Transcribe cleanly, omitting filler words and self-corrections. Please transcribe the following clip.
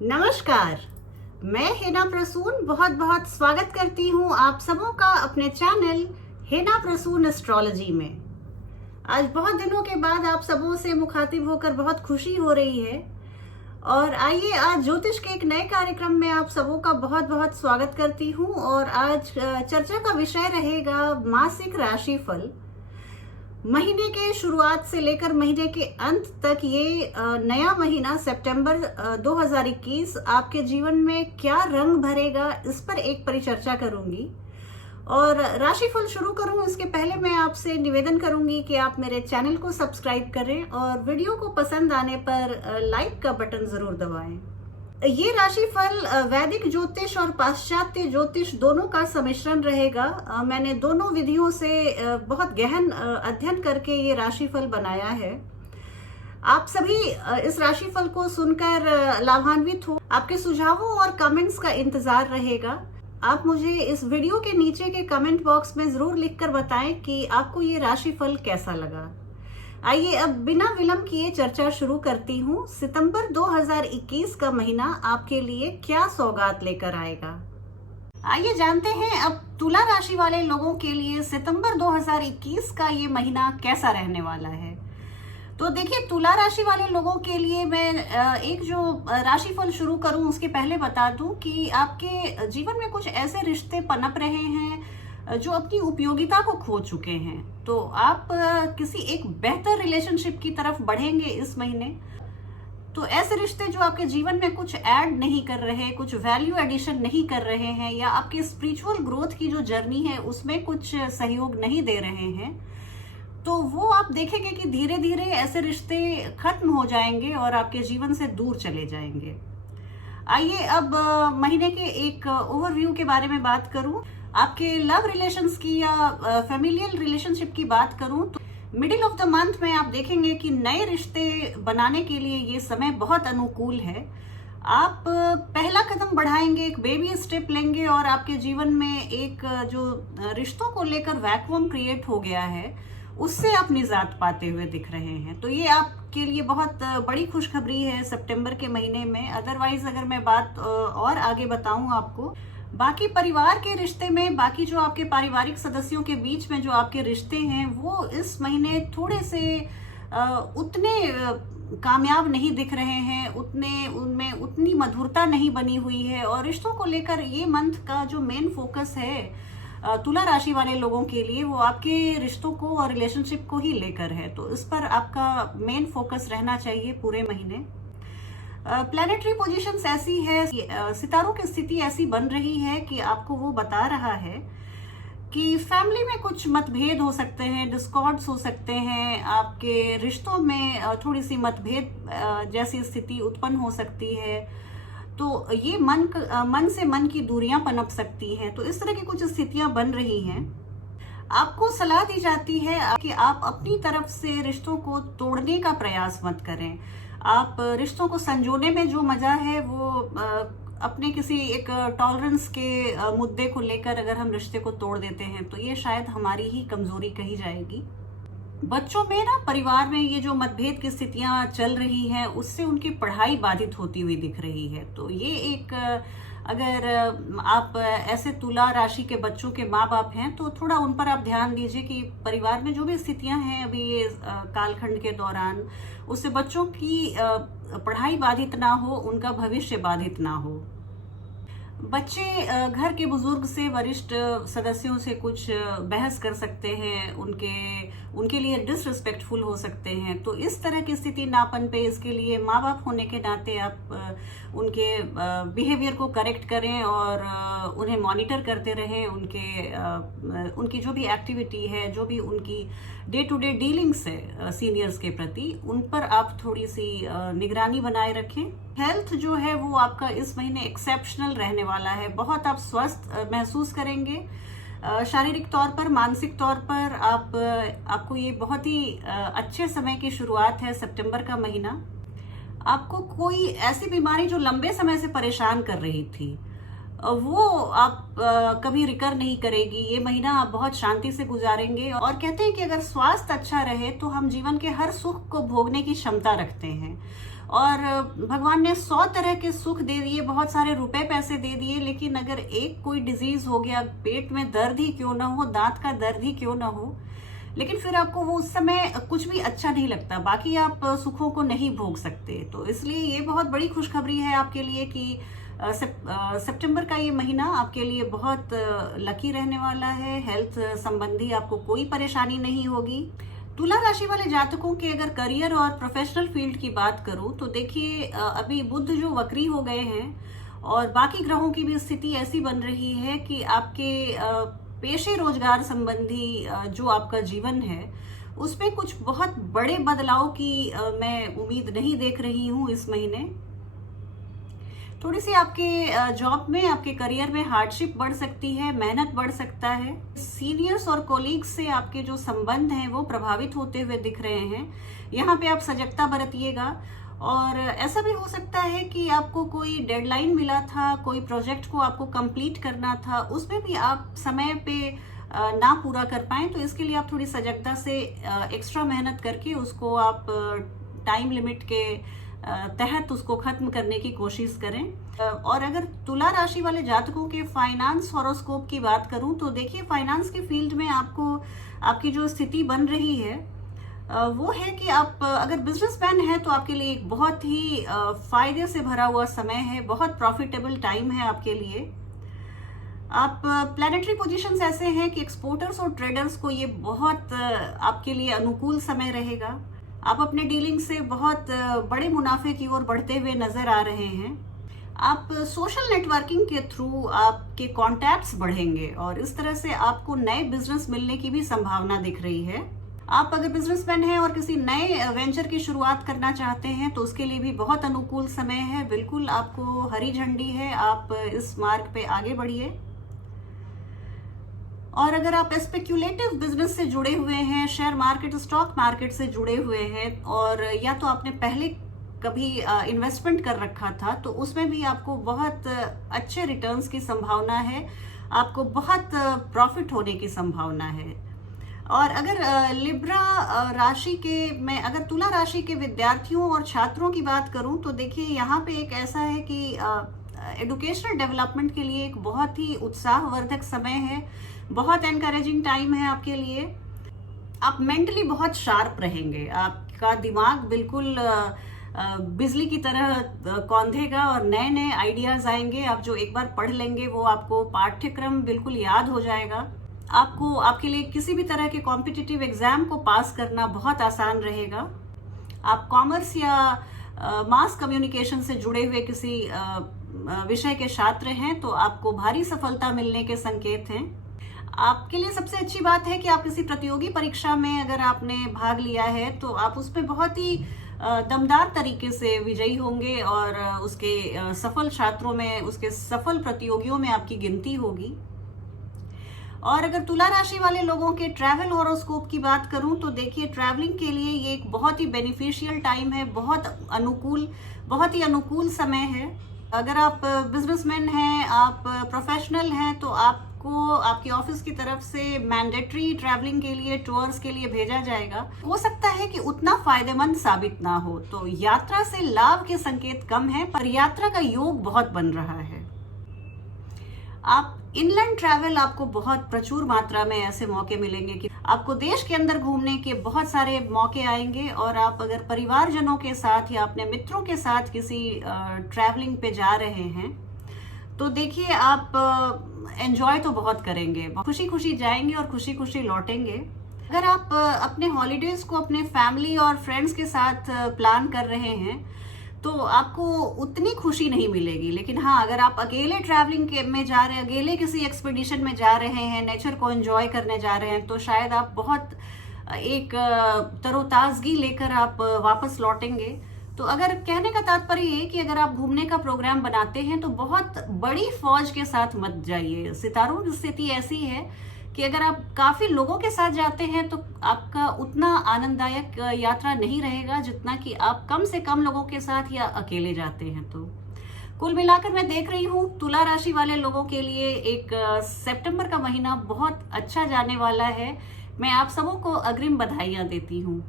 नमस्कार। मैं हेना प्रसून बहुत बहुत स्वागत करती हूँ आप सबों का अपने चैनल हेना प्रसून एस्ट्रोलॉजी में। आज बहुत दिनों के बाद आप सबों से मुखातिब होकर बहुत खुशी हो रही है और आइए आज ज्योतिष के एक नए कार्यक्रम में आप सबों का बहुत बहुत स्वागत करती हूँ। और आज चर्चा का विषय रहेगा मासिक राशिफल। महीने के शुरुआत से लेकर महीने के अंत तक ये नया महीना सितंबर 2021 आपके जीवन में क्या रंग भरेगा, इस पर एक परिचर्चा करूंगी। और राशिफल शुरू करूं इसके पहले मैं आपसे निवेदन करूंगी कि आप मेरे चैनल को सब्सक्राइब करें और वीडियो को पसंद आने पर लाइक का बटन जरूर दबाएं। ये राशिफल वैदिक ज्योतिष और पाश्चात्य ज्योतिष दोनों का सम्मिश्रण रहेगा। मैंने दोनों विधियों से बहुत गहन अध्ययन करके ये राशिफल बनाया है। आप सभी इस राशिफल को सुनकर लाभान्वित हो। आपके सुझावों और कमेंट्स का इंतजार रहेगा। आप मुझे इस वीडियो के नीचे के कमेंट बॉक्स में जरूर लिखकर बताएं कि आपको ये राशिफल कैसा लगा। आइए अब बिना विलंब किए चर्चा शुरू करती हूँ। सितंबर 2021 का महीना आपके लिए क्या सौगात लेकर आएगा, आइए जानते हैं। अब तुला राशि वाले लोगों के लिए सितंबर 2021 का ये महीना कैसा रहने वाला है। तो देखिए, तुला राशि वाले लोगों के लिए मैं एक जो राशिफल शुरू करूं उसके पहले बता दूं कि आपके जीवन में कुछ ऐसे रिश्ते पनप रहे हैं जो अपनी उपयोगिता को खो चुके हैं। तो आप किसी एक बेहतर रिलेशनशिप की तरफ बढ़ेंगे इस महीने। तो ऐसे रिश्ते जो आपके जीवन में कुछ ऐड नहीं कर रहे, कुछ वैल्यू एडिशन नहीं कर रहे हैं, या आपकी स्पिरिचुअल ग्रोथ की जो जर्नी है उसमें कुछ सहयोग नहीं दे रहे हैं, तो वो आप देखेंगे कि धीरे धीरे ऐसे रिश्ते खत्म हो जाएंगे और आपके जीवन से दूर चले जाएंगे। आइए अब महीने के एक ओवरव्यू के बारे में बात करूं। आपके लव रिलेशंस की या फैमिलियल रिलेशनशिप की बात करूं तो मिडिल ऑफ द मंथ में आप देखेंगे कि नए रिश्ते बनाने के लिए ये समय बहुत अनुकूल है। आप पहला कदम बढ़ाएंगे, एक बेबी स्टेप लेंगे और आपके जीवन में एक जो रिश्तों को लेकर वैक्यूम क्रिएट हो गया है उससे आप निजात पाते हुए दिख रहे हैं। तो ये आपके लिए बहुत बड़ी खुशखबरी है सितंबर के महीने में। अदरवाइज अगर मैं बात और आगे बताऊं आपको, बाकी परिवार के रिश्ते में, बाकी जो आपके पारिवारिक सदस्यों के बीच में जो आपके रिश्ते हैं वो इस महीने थोड़े से उतने कामयाब नहीं दिख रहे हैं, उतने उनमें उतनी मधुरता नहीं बनी हुई है। और रिश्तों को लेकर ये मंथ का जो मेन फोकस है तुला राशि वाले लोगों के लिए, वो आपके रिश्तों को और रिलेशनशिप को ही लेकर है। तो इस पर आपका मेन फोकस रहना चाहिए पूरे महीने। प्लैनेटरी पोजीशंस ऐसी है, सितारों की स्थिति ऐसी बन रही है कि आपको वो बता रहा है कि फैमिली में कुछ मतभेद हो सकते हैं, डिस्कॉर्ड्स हो सकते हैं, आपके रिश्तों में थोड़ी सी मतभेद जैसी स्थिति उत्पन्न हो सकती है। तो ये मन से मन की दूरियां पनप सकती हैं। तो इस तरह की कुछ स्थितियां बन रही हैं। आपको सलाह दी जाती है कि आप अपनी तरफ से रिश्तों को तोड़ने का प्रयास मत करें। आप रिश्तों को संजोने में जो मजा है वो अपने किसी एक टॉलरेंस के मुद्दे को लेकर अगर हम रिश्ते को तोड़ देते हैं तो ये शायद हमारी ही कमजोरी कही जाएगी। बच्चों में ना, परिवार में ये जो मतभेद की स्थितियां चल रही हैं उससे उनकी पढ़ाई बाधित होती हुई दिख रही है। तो ये एक अगर आप ऐसे तुला राशि के बच्चों के माँ बाप हैं तो थोड़ा उन पर आप ध्यान दीजिए कि परिवार में जो भी स्थितियां हैं अभी ये कालखंड के दौरान, उससे बच्चों की पढ़ाई बाधित ना हो, उनका भविष्य बाधित ना हो। बच्चे घर के बुजुर्ग से, वरिष्ठ सदस्यों से कुछ बहस कर सकते हैं, उनके लिए डिसरिस्पेक्टफुल हो सकते हैं। तो इस तरह की स्थिति ना पनपे, इसके लिए माँ बाप होने के नाते आप उनके बिहेवियर को करेक्ट करें और उन्हें मॉनिटर करते रहें। उनकी जो भी एक्टिविटी है, जो भी उनकी डे टू डे डीलिंग्स है सीनियर्स के प्रति, उन पर आप थोड़ी सी निगरानी बनाए रखें। हेल्थ जो है वो आपका इस महीने एक्सेप्शनल रहने वाला है। बहुत आप स्वस्थ महसूस करेंगे, शारीरिक तौर पर, मानसिक तौर पर। आपको ये बहुत ही अच्छे समय की शुरुआत है सितंबर का महीना। आपको कोई ऐसी बीमारी जो लंबे समय से परेशान कर रही थी वो आप कभी रिकर नहीं करेगी। ये महीना आप बहुत शांति से गुजारेंगे। और कहते हैं कि अगर स्वास्थ्य अच्छा रहे तो हम जीवन के हर सुख को भोगने की क्षमता रखते हैं। और भगवान ने 100 तरह के सुख दे दिए, बहुत सारे रुपए पैसे दे दिए, लेकिन अगर एक कोई डिजीज हो गया, पेट में दर्द ही क्यों ना हो, दांत का दर्द ही क्यों ना हो, लेकिन फिर आपको वो उस समय कुछ भी अच्छा नहीं लगता, बाकी आप सुखों को नहीं भोग सकते। तो इसलिए ये बहुत बड़ी खुशखबरी है आपके लिए कि सितंबर का ये महीना आपके लिए बहुत लकी रहने वाला है। हेल्थ संबंधी आपको कोई परेशानी नहीं होगी। तुला राशि वाले जातकों के अगर करियर और प्रोफेशनल फील्ड की बात करूं तो देखिए, अभी बुध जो वक्री हो गए हैं और बाकी ग्रहों की भी स्थिति ऐसी बन रही है कि आपके पेशे रोजगार संबंधी जो आपका जीवन है उसमें कुछ बहुत बड़े बदलाव की मैं उम्मीद नहीं देख रही हूं इस महीने। थोड़ी सी आपके जॉब में, आपके करियर में हार्डशिप बढ़ सकती है, मेहनत बढ़ सकता है। सीनियर्स और कोलीग्स से आपके जो संबंध हैं वो प्रभावित होते हुए दिख रहे हैं। यहाँ पे आप सजगता बरतिएगा। और ऐसा भी हो सकता है कि आपको कोई डेडलाइन मिला था, कोई प्रोजेक्ट को आपको कंप्लीट करना था, उसमें भी आप समय पे ना पूरा कर पाए, तो इसके लिए आप थोड़ी सजगता से एक्स्ट्रा मेहनत करके उसको आप टाइम लिमिट के तहत उसको खत्म करने की कोशिश करें। और अगर तुला राशि वाले जातकों के फाइनेंस हॉरोस्कोप की बात करूं तो देखिए, फाइनेंस के फील्ड में आपको आपकी जो स्थिति बन रही है वो है कि आप अगर बिजनेसमैन है तो आपके लिए एक बहुत ही फायदे से भरा हुआ समय है, बहुत प्रॉफिटेबल टाइम है आपके लिए। आप प्लैनेटरी पोजीशंस ऐसे हैं कि एक्सपोर्टर्स और ट्रेडर्स को ये बहुत आपके लिए अनुकूल समय रहेगा। आप अपने डीलिंग से बहुत बड़े मुनाफे की ओर बढ़ते हुए नजर आ रहे हैं। आप सोशल नेटवर्किंग के थ्रू आपके कॉन्टैक्ट्स बढ़ेंगे और इस तरह से आपको नए बिजनेस मिलने की भी संभावना दिख रही है। आप अगर बिजनेसमैन हैं और किसी नए वेंचर की शुरुआत करना चाहते हैं तो उसके लिए भी बहुत अनुकूल समय है। बिल्कुल आपको हरी झंडी है, आप इस मार्ग पे आगे बढ़िए। और अगर आप स्पेक्यूलेटिव बिजनेस से जुड़े हुए हैं, शेयर मार्केट, स्टॉक मार्केट से जुड़े हुए हैं, और या तो आपने पहले कभी इन्वेस्टमेंट कर रखा था, तो उसमें भी आपको बहुत अच्छे रिटर्न्स की संभावना है, आपको बहुत प्रॉफिट होने की संभावना है। और अगर लिब्रा राशि के, मैं अगर तुला राशि के विद्यार्थियों और छात्रों की बात करूं तो देखिए, यहाँ पे एक ऐसा है कि एजुकेशनल डेवलपमेंट के लिए एक बहुत ही उत्साहवर्धक समय है, बहुत एनकरेजिंग टाइम है आपके लिए। आप मेंटली बहुत शार्प रहेंगे, आपका दिमाग बिल्कुल बिजली की तरह कौंधेगा और नए नए आइडियाज आएंगे। आप जो एक बार पढ़ लेंगे वो आपको पाठ्यक्रम बिल्कुल याद हो जाएगा। आपको, आपके लिए किसी भी तरह के कॉम्पिटिटिव एग्जाम को पास करना बहुत आसान रहेगा। आप कॉमर्स या मास कम्युनिकेशन से जुड़े हुए किसी विषय के छात्र हैं तो आपको भारी सफलता मिलने के संकेत हैं। आपके लिए सबसे अच्छी बात है कि आप किसी प्रतियोगी परीक्षा में अगर आपने भाग लिया है तो आप उसमें बहुत ही दमदार तरीके से विजयी होंगे और उसके सफल छात्रों में, उसके सफल प्रतियोगियों में आपकी गिनती होगी। और अगर तुला राशि वाले लोगों के ट्रैवल हॉरोस्कोप की बात करूं तो देखिए, ट्रैवलिंग के लिए ये एक बहुत ही बेनिफिशियल टाइम है, बहुत ही अनुकूल समय है। अगर आप बिजनेसमैन हैं, आप प्रोफेशनल हैं, तो आपको आपके ऑफिस की तरफ से मैंडेटरी ट्रैवलिंग के लिए, टूर्स के लिए भेजा जाएगा। हो सकता है कि उतना फायदेमंद साबित ना हो, तो यात्रा से लाभ के संकेत कम है, पर यात्रा का योग बहुत बन रहा है। आप इनलैंड ट्रैवल, आपको बहुत प्रचुर मात्रा में ऐसे मौके मिलेंगे कि आपको देश के अंदर घूमने के बहुत सारे मौके आएंगे। और आप अगर परिवारजनों के साथ या अपने मित्रों के साथ किसी ट्रैवलिंग पे जा रहे हैं तो देखिए, आप एंजॉय तो बहुत करेंगे, खुशी खुशी जाएंगे और खुशी खुशी लौटेंगे। अगर आप अपने हॉलीडेज को अपने फैमिली और फ्रेंड्स के साथ प्लान कर रहे हैं तो आपको उतनी खुशी नहीं मिलेगी। लेकिन हाँ, अगर आप अकेले ट्रैवलिंग में जा रहे हैं, अकेले किसी एक्सपीडिशन में जा रहे हैं, नेचर को एंजॉय करने जा रहे हैं, तो शायद आप बहुत एक तरोताजगी लेकर आप वापस लौटेंगे। तो अगर कहने का तात्पर्य ये कि अगर आप घूमने का प्रोग्राम बनाते हैं तो बहुत बड़ी फौज के साथ मत जाइए। सितारों की स्थिति ऐसी है कि अगर आप काफी लोगों के साथ जाते हैं तो आपका उतना आनंददायक यात्रा नहीं रहेगा जितना कि आप कम से कम लोगों के साथ या अकेले जाते हैं। तो कुल मिलाकर मैं देख रही हूँ तुला राशि वाले लोगों के लिए एक सितंबर का महीना बहुत अच्छा जाने वाला है। मैं आप सबों को अग्रिम बधाइयां देती हूँ।